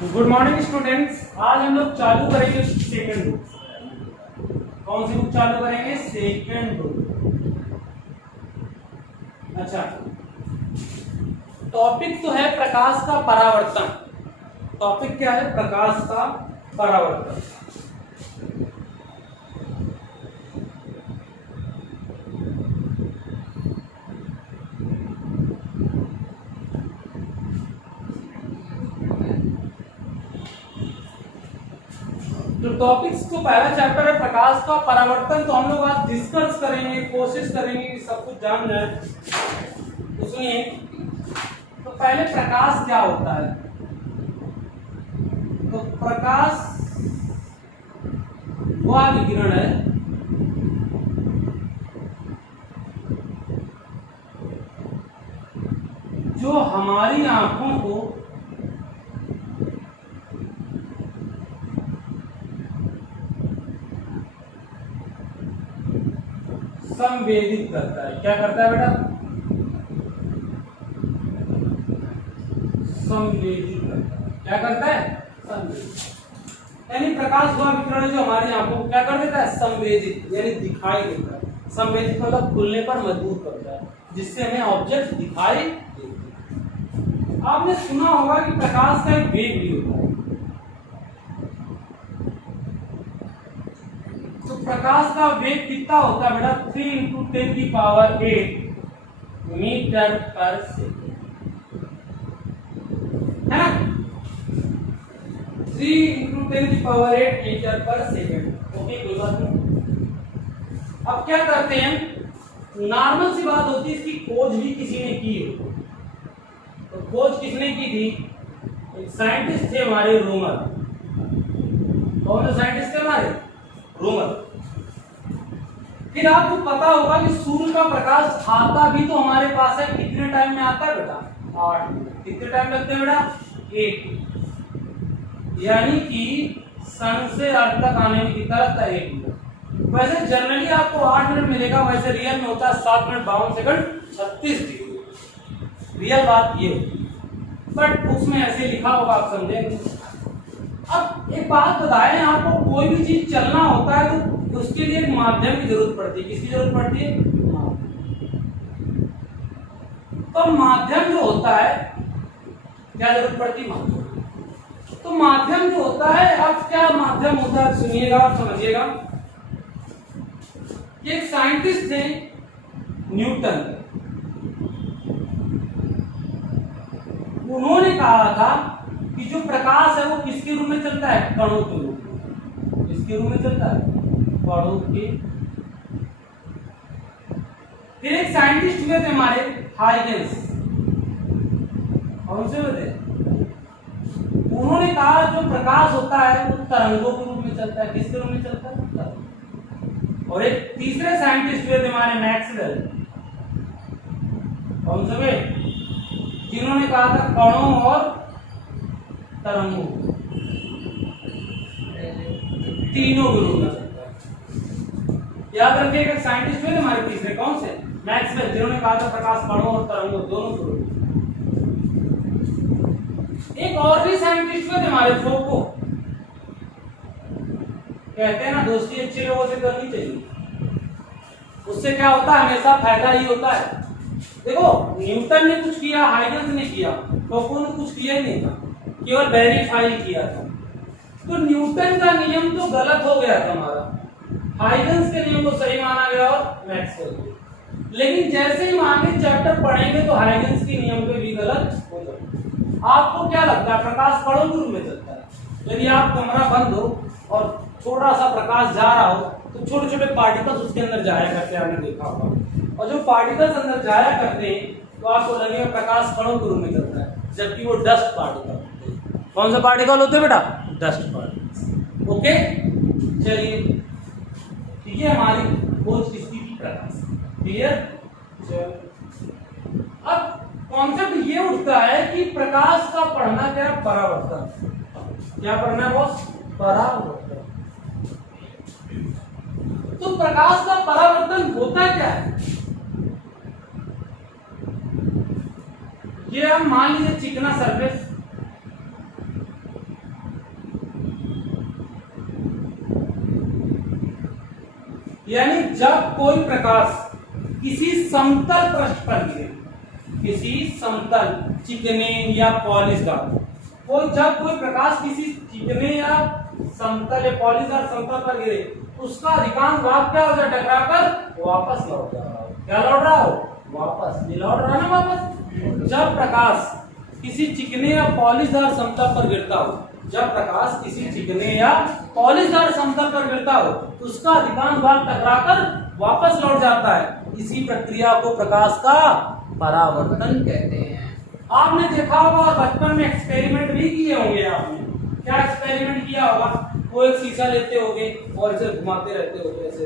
Good morning students. आज हम लोग चालू करेंगे सेकंड बुक। कौन सी बुक चालू करेंगे? Second book. अच्छा, टॉपिक तो है प्रकाश का परावर्तन। टॉपिक क्या है? प्रकाश का परावर्तन। तो टॉपिक्स तो पहला चैप्टर है प्रकाश का परावर्तन। तो हम लोग आज डिस्कस करेंगे, कोशिश करेंगे कि सब कुछ जान जाए। तो सुनिए, तो पहले प्रकाश क्या होता है? तो प्रकाश वह विकिरण है जो हमारी आंखों को संवेदित करता है। क्या करता है बेटा? संवेदित करता है। क्या करता है? संवेदित। यानी प्रकाश वह विकिरण है जो हमारी आंखों को क्या कर देता है? संवेदित, यानी दिखाई देता है। संवेदित मतलब खुलने पर मजबूर करता है, जिससे हमें ऑब्जेक्ट दिखाई देते हैं। आपने सुना होगा कि प्रकाश का एक वेग भी होता है। तो प्रकाश का वेग कितना होता है बेटा? 3 × 10⁸ मीटर पर सेकेंड, है ना? 3 × 10⁸ मीटर पर सेकेंड। ओके, कोई बात नहीं। अब क्या करते हैं, नॉर्मल सी बात होती है, इसकी खोज भी किसी ने की हो। तो खोज किसने की थी? एक साइंटिस्ट थे हमारे, रोमर। कौन से साइंटिस्ट थे हमारे? रोमर। फिर आपको पता होगा कि सूर्य का प्रकाश आता भी तो हमारे पास है, कितने टाइम में आता है बेटा? 8 मिनट। कितने टाइम लगते हैं बेटा? 1 मिनट। यानी कि सन से अर्थ तक आने में कितना लगता है? 1 मिनट। वैसे जनरली आपको 8 मिनट मिलेगा, वैसे रियल में होता है 7 मिनट 52 सेकंड 36 डिग्री। रियल बात ये होती है, बट उसमें ऐसे लिखा होगा, आप समझेंगे। अब एक बात बताएं, आपको कोई भी चीज चलना होता है तो उसके लिए एक माध्यम की जरूरत पड़ती है। किसकी जरूरत पड़ती है? तो माध्यम जो होता है, क्या जरूरत पड़ती है? माध्यम। तो माध्यम जो होता है, अब क्या माध्यम होता है सुनिएगा, आप समझिएगा। एक साइंटिस्ट थे न्यूटन, उन्होंने कहा था कि जो प्रकाश है वो किसके रूप में चलता है? कणों के रूप में। किसके रूप में चलता है? कणों के। फिर एक साइंटिस्ट हुए थे हमारे, हाइगेंस। कौन से हुए थे? उन्होंने कहा जो प्रकाश होता है वो तरंगों के रूप में चलता है। किसके रूप में चलता है? तरंग। और एक तीसरे साइंटिस्ट हुए थे हमारे, मैक्सवेल। कौन से हुए? जिन्होंने कहा था कणों और तरंगों, तीनों के रूप में चलता है। याद रखिए, एक साइंटिस्ट हुए हमारे तीसरे, कौन से? मैक्सवेल, जिन्होंने कहा था प्रकाश कणों और तरंगों दोनों के रूप में। एक और भी साइंटिस्ट हुए थे हमारे, फोको। कहते हैं ना, दोस्ती अच्छे लोगों से करनी चाहिए, उससे क्या होता है? हमेशा फायदा ही होता है। देखो, न्यूटन ने कुछ किया, हाइगेंस ने किया, फोको ने कुछ किया ही नहीं था, केवल वेरीफाई किया था। तो न्यूटन का नियम तो गलत हो गया था हमारा, हाइगेंस के नियम को सही माना गया और मैक्सवेल को। लेकिन जैसे ही हम आगे चैप्टर पढ़ेंगे तो हाइगेंस के नियम पे भी गलत हो जाएगा। आपको क्या लगता है? प्रकाश कणों के रूप में चलता है। यदि आप कमरा बंद हो और थोड़ा सा प्रकाश जा रहा हो तो छोटे छोटे पार्टिकल्स उसके अंदर जाया करते हैं, आपने देखा होगा। और जो पार्टिकल्स अंदर जाया करते हैं तो आपको लगेगा प्रकाश कणों के रूप में चलता है, जबकि वो डस्ट पार्टिकल होते हैं। कौन सा पार्टिकल होते हैं बेटा? Dust particles. ओके, चलिए, ठीक है। हमारी खोज किसकी थी? प्रकाश। क्लियर? अब कॉन्सेप्ट ये उठता है कि प्रकाश का पढ़ना क्या? परावर्तन। क्या पढ़ना है बॉस? परावर्तन। तो प्रकाश का परावर्तन होता क्या है? ये हम मान लीजिए चिकना सरफेस, यानी जब कोई प्रकाश किसी समतल पृष्ठ पर गिरे, किसी समतल चिकने या पॉलिशदार, जब कोई प्रकाश किसी चिकने या समतल या पॉलिशदार समतल पर गिरे, उसका अधिकांश भाग क्या हो जाए, टकराकर वापस लौट जा रहा हो। क्या लौट रहा हो, वापस। ये लौट रहा है ना वापस। जब प्रकाश किसी चिकने या पॉलिशदार समतल पर गिरता हो, जब प्रकाश किसी चिकने या पॉलिशदार समतल पर गिरता हो, उसका अधिकांश भाग टकराकर वापस लौट जाता है। इसी प्रक्रिया को प्रकाश का परावर्तन कहते हैं। आपने देखा होगा और बचपन में एक्सपेरिमेंट भी किए होंगे आपने। क्या एक्सपेरिमेंट किया होगा, वो एक शीशा लेते होंगे और इसे घुमाते रहते होंगे, ऐसे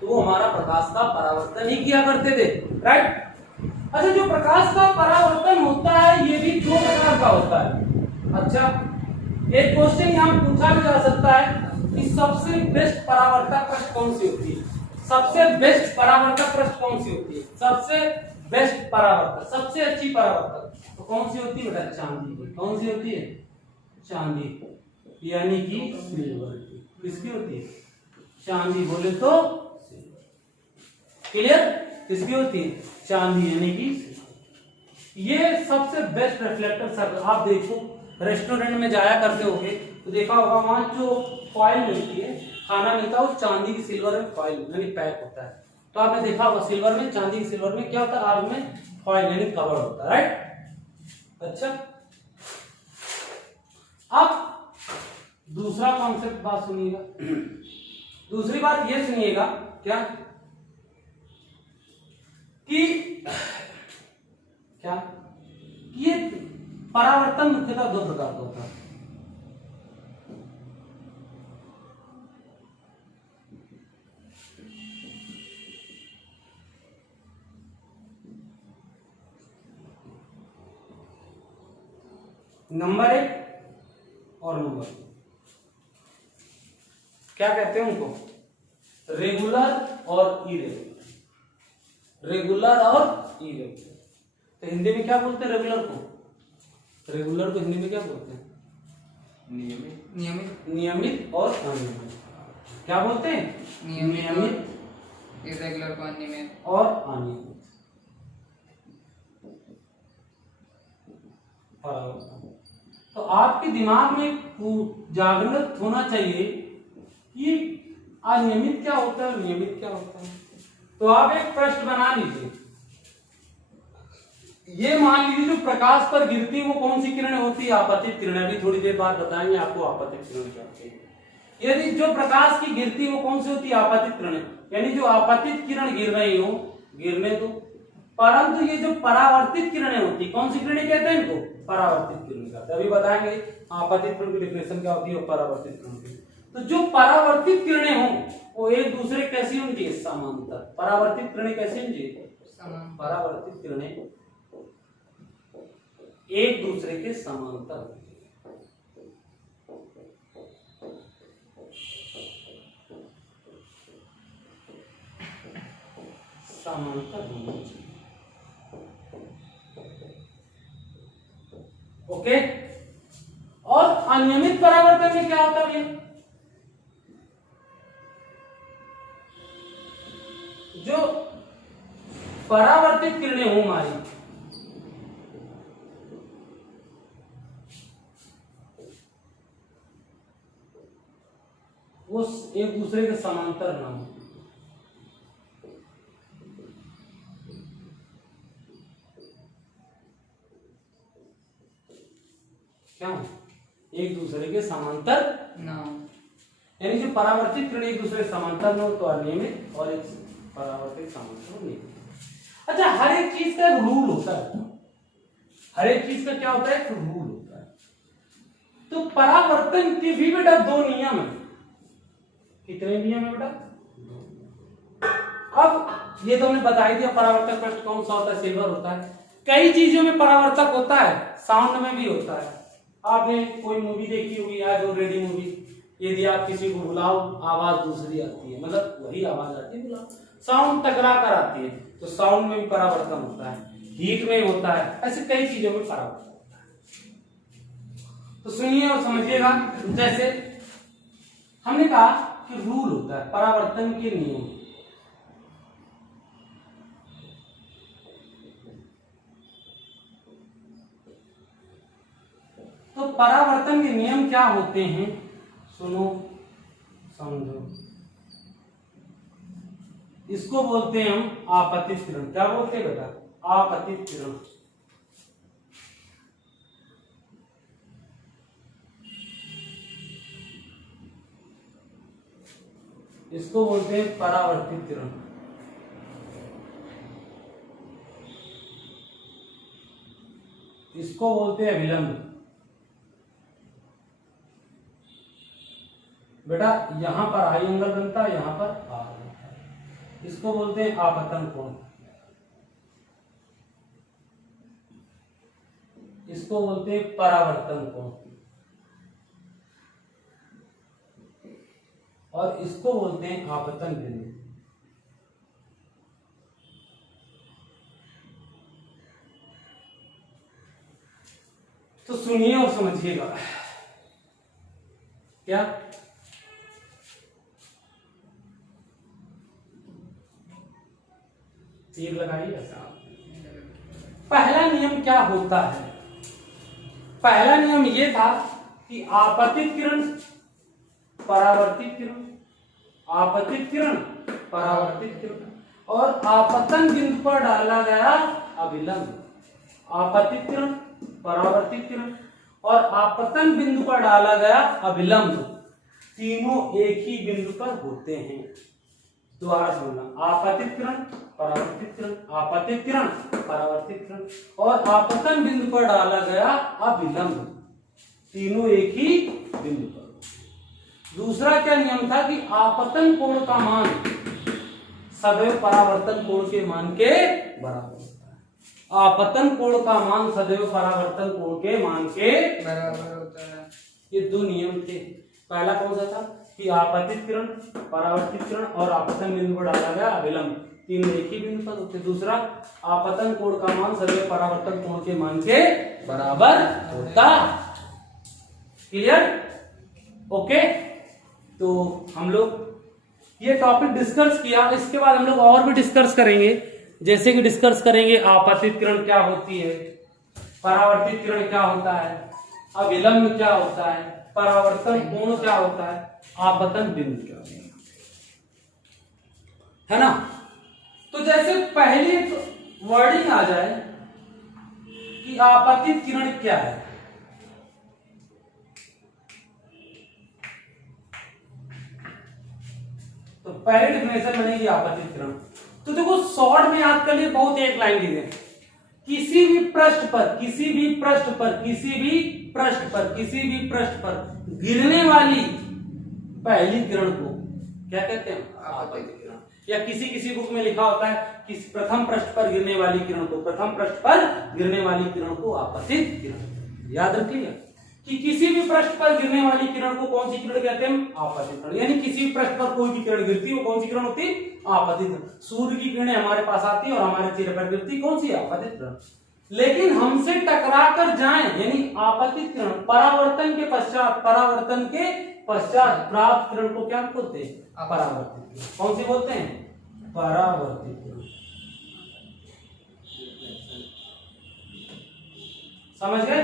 तो वो हमारा प्रकाश का परावर्तन ही किया करते थे, राइट। अच्छा, जो प्रकाश का परावर्तन होता है ये भी दो प्रकार का होता है। अच्छा, एक क्वेश्चन यहाँ पूछा भी जा सकता है कि सबसे बेस्ट परावर्तक पृष्ठ कौन सी होती है, सबसे बेस्ट परावर्तक पृष्ठ कौन सी होती है, सबसे बेस्ट परावर्तक, सबसे अच्छी परावर्तक तो कौन सी होती है बेटा, चांदी की। कौन सी होती है, चांदी, यानी कि सिल्वर की। किसकी होती है, चांदी। बोले तो क्लियर, किसकी होती है, चांदी, यानी कि ये सबसे बेस्ट रिफ्लेक्टर। सर आप देखो रेस्टोरेंट में जाया करते होगे तो देखा होगा वहां जो फॉइल मिलती है, खाना मिलता है, वो चांदी की सिल्वर में फॉइल यानी पैक होता है। तो आपने देखा होगा सिल्वर में, चांदी की सिल्वर में क्या होता है, आग में फॉइल यानी कवर होता है, राइट। अच्छा, अब दूसरा कॉन्सेप्ट बात सुनिएगा। दूसरी बात ये सुनिएगा क्या कि ये परावर्तन मुख्यतः दो प्रकार का होता है। नंबर 1 और नंबर 2, क्या कहते हैं उनको, रेगुलर और इरेगुलर। रेगुलर और इरेगुलर। तो हिंदी में क्या बोलते हैं रेगुलर को, रेगुलर को हिंदी में क्या बोलते हैं, नियमित। नियमित, नियमित और अनियमित। क्या बोलते हैं, नियमित, इरेगुलर को अनियमित और अनियमित। तो आपके दिमाग में जागृत होना चाहिए कि अनियमित क्या होता है, नियमित क्या होता है। तो आप एक प्रश्न बना लीजिए, ये मान लीजिए जो प्रकाश पर गिरती है वो कौन सी किरणें होती है, आपतित किरणें। अभी थोड़ी देर बाद बताएंगे आपको आपतित किरण क्या होती है। यदि जो प्रकाश की गिरती है वो कौन सी होती है, आपतित किरणें, यानी जो आपतित किरण गिर रही हो गिरने दो। परंतु ये जो परावर्तित किरणें होती, कौन सी किरणें कहते हैं इनको, परावर्तित किरण कहते हैं। अभी बताएंगे आपतित किरण की डेफिनेशन क्या होती है और परावर्तित किरण की। तो जो परावर्तित किरणें हो वो एक दूसरे कैसी होनी चाहिए, समांतर। परावर्तित किरणें कैसी होनी चाहिए, परावर्तित किरणें एक दूसरे के समांतर। समांतर होनी चाहिए, ओके। और अनियमित परावर्तन में क्या होता है, जो परावर्तित किरणें हो हमारी वो एक दूसरे के समांतर ना हो। क्या एक दूसरे के समांतर ना, यानी जो परावर्तित किरण एक दूसरे के समांतर न हो तो अनियमित, और एक परावर्तित समांतर नियमित। अच्छा, हर एक चीज का एक रूल होता है, हर एक चीज का क्या होता है, एक रूल होता है। तो परावर्तन के भी बेटा दो नियम है। कितने नियम है बेटा, अब ये तो हमने बता ही दिया परावर्तक पृष्ठ कौन सा होता है, सिल्वर होता है। कई चीजों में परावर्तक होता है, साउंड में भी होता है। आपने कोई मूवी देखी होगी, आज ऑलरेडी मूवी, यदि आप किसी को बुलाओ आवाज दूसरी आती है, मतलब वही आवाज आती है, बुलाओ साउंड टकरा कर आती है, तो साउंड में भी परावर्तन होता है, हीट में होता है, ऐसे कई चीजों में परावर्तन होता है। तो सुनिए और समझिएगा। जैसे हमने कहा कि रूल होता है, परावर्तन के नियम। तो परावर्तन के नियम क्या होते हैं, सुनो समझो। इसको बोलते हैं हम आपतित किरण। क्या बोलते हैं बेटा? आपतित किरण। इसको बोलते हैं परावर्तित किरण। इसको बोलते हैं विलंब। बेटा यहां पर आई एंगल बनता है, यहां पर आर बनता है। इसको बोलते हैं आपतन कोण। इसको बोलते हैं परावर्तन कोण और इसको बोलते हैं आपतन बिंदु। तो सुनिए और समझिएगा। क्या तीर लगाइए ऐसा। पहला नियम क्या होता है? पहला नियम यह था कि आपतित किरण, परावर्तित किरण, आपतित किरण, परावर्तित किरण और आपतन बिंदु पर डाला गया अभिलंब। आपतित किरण, परावर्तित किरण और आपतन बिंदु पर डाला गया अभिलंब, तीनों एक ही बिंदु पर होते हैं। दोबारा सुनना, आपतित किरण, परावर्तित किरण, आपतित किरण, परावर्तित किरण और आपतन बिंदु पर डाला गया अभिलंब, तीनों एक ही बिंदु पर। दूसरा क्या नियम था कि आपतन कोण का मान सदैव परावर्तन कोण के मान के बराबर होता है। आपतन कोण का मान सदैव परावर्तन कोण के मान के बराबर होता है। ये दो नियम थे। पहला कौन सा था कि आपतित किरण, परावर्तित किरण और आपतन बिंदु पर डाला गया अभिलंब, तीन एक ही बिंदु पर होते। दूसरा, आपतन कोण का मान सदैव परावर्तन कोण के मान के बराबर होता। क्लियर? ओके। तो हम लोग ये टॉपिक डिस्कस किया। इसके बाद हम लोग और भी डिस्कस करेंगे, जैसे कि डिस्कस करेंगे आपतित किरण क्या होती है, परावर्तित किरण क्या होता है, अभिलंब क्या होता है, परावर्तन कोण क्या होता है, आपतन बिंदु क्या होता है ना। तो जैसे पहले वर्डिंग आ जाए कि आपतित किरण क्या है, तो पहली डेफिनेशन बनेगी आपतित किरण। तो देखो शॉर्ट में याद कर लिए, बहुत एक लाइन ली है, किसी भी पृष्ठ पर, किसी भी पृष्ठ पर, किसी भी पृष्ठ पर, किसी भी पृष्ठ पर गिरने वाली पहली किरण को क्या कहते हैं? आपतित किरण। या किसी किसी बुक में लिखा होता है कि प्रथम पृष्ठ पर गिरने वाली किरण को, प्रथम पृष्ठ पर गिरने वाली किरण को आपतित किरण। याद रखिएगा कि किसी भी पृष्ठ पर गिरने वाली किरण को कौन सी किरण कहते हैं? आपतित किरण। यानी किसी भी पृष्ठ पर कोई भी किरण गिरती है वो कौन सी किरण होती है? आपतित किरण। सूर्य की किरणें हमारे पास आती है और हमारे चेहरे पर गिरती, कौन सी? आपतित किरण। लेकिन हमसे टकरा कर जाए यानी आपतित किरण, परावर्तन के पश्चात, परावर्तन के पश्चात प्राप्त किरण को क्या बोलते हैं? परावर्तित किरण। कौन सी बोलते हैं? परावर्तित किरण। समझ गए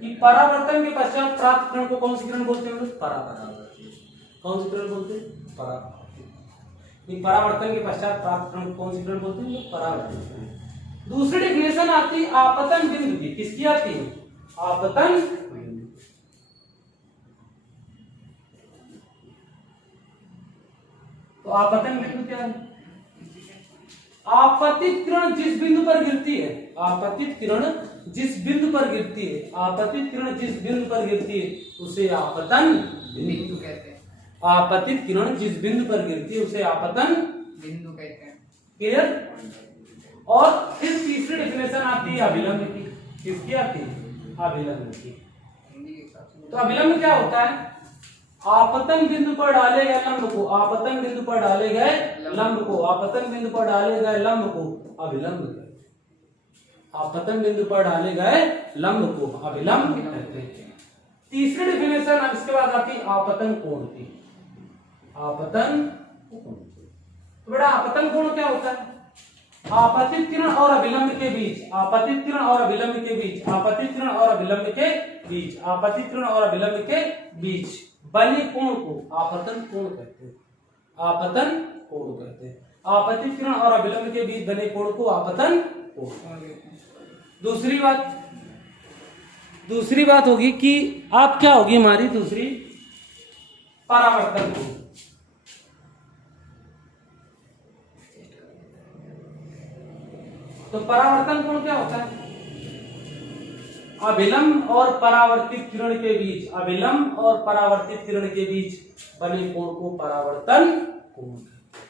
कि परावर्तन के पश्चात प्राप्त किरण को कौन सी किरण बोलते हैं? परावर्तित। कौन सी किरण बोलते हैं? परावर्तित। परावर्तन के पश्चात प्राप्त किरण को कौन सी किरण बोलते हैं? परावर्तित। दूसरी डेफिनेशन आती है आपतन बिंदु की। किसकी आती है? आपतन बिंदु। तो आपतन बिंदु क्या है? आपतित किरण जिस बिंदु पर गिरती है, आपतित किरण जिस बिंदु पर गिरती है, आपतित किरण जिस बिंदु पर गिरती है उसे आपतन बिंदु कहते हैं। आपतित किरण जिस बिंदु पर गिरती है उसे आपतन बिंदु कहते हैं। क्लियर? और फिर तीसरी डेफिनेशन आती है अभिलंब की। किसकी आती है? अभिलंब की। तो अभिलंब क्या होता है? आपतन बिंदु पर डाले गए लंब को, आपतन बिंदु पर डाले गए लंब को, आपतन बिंदु पर डाले गए लंब को अभिलंब कहते हैं। आपतन बिंदु पर डाले गए लंब को अभिलंब कहते हैं। तीसरी डेफिनेशन अब इसके बाद आती है आपतन कोण की। आपतन कोण। तो बेटा आपतन कोण क्या होता है? आपतित किरण और अभिलंब के बीच, आपतित किरण और अभिलंब के बीच, आपतित किरण और अभिलंब के बीच, आपतित किरण और अभिलंब के बीच बने कोण को आपतन कोण कहते हैं। आपतन कोण कहते हैं। आपतित किरण और अभिलंब के बीच बने कोण को आपतन कोण। दूसरी बात होगी कि आप क्या होगी हमारी दूसरी परावर्तन कोण। तो परावर्तन कोण क्या होता है? अभिलंब और परावर्तित किरण के बीच, अभिलंब और परावर्तित किरण के बीच बने कोण को परावर्तन कोण।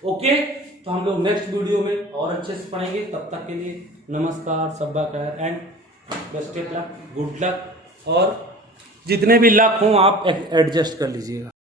ओके, तो हम लोग नेक्स्ट वीडियो में और अच्छे से पढ़ेंगे। तब तक के लिए नमस्कार, सब्बा खैर and best of luck, good luck. और जितने भी लक हों आप एडजस्ट कर लीजिएगा।